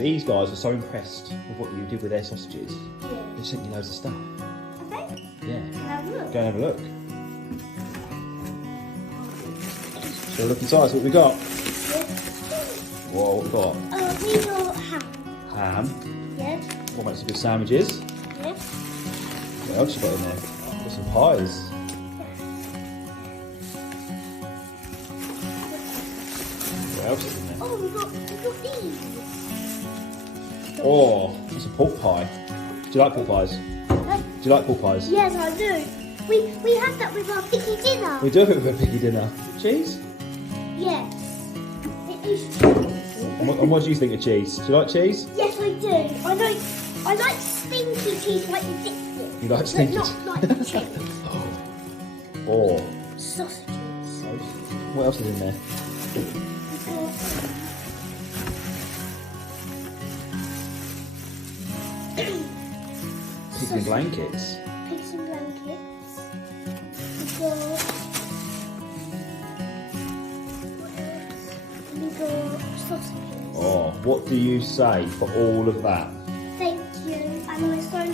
these guys were so impressed with what you did with their sausages. Yeah. They sent you loads of stuff. Okay. Yeah. Have a look. Go and have a look. So look inside, see what we got. Yeah. Whoa, what we got? We got ham. Ham. Yeah. What makes some good sandwiches? Yeah. What else you got in there? Got some pies. What else is in there? Oh, we got these. Oh, that's a pork pie. Do you like pork pies? Do you like pork pies? Yes, I do. We have that with our picky dinner. We do have it with a piggy dinner. Cheese? Yes. It is cheese. And what do you think of cheese? Do you like cheese? Yes, I do. I like stinky cheese like the Dexter. You like stinky But not like cheese. Oh. Sausages. What else is in there? Pigs and blankets. Pigs and blankets. We got... We got sausages. Oh, what do you say for all of that? Thank you. And we're so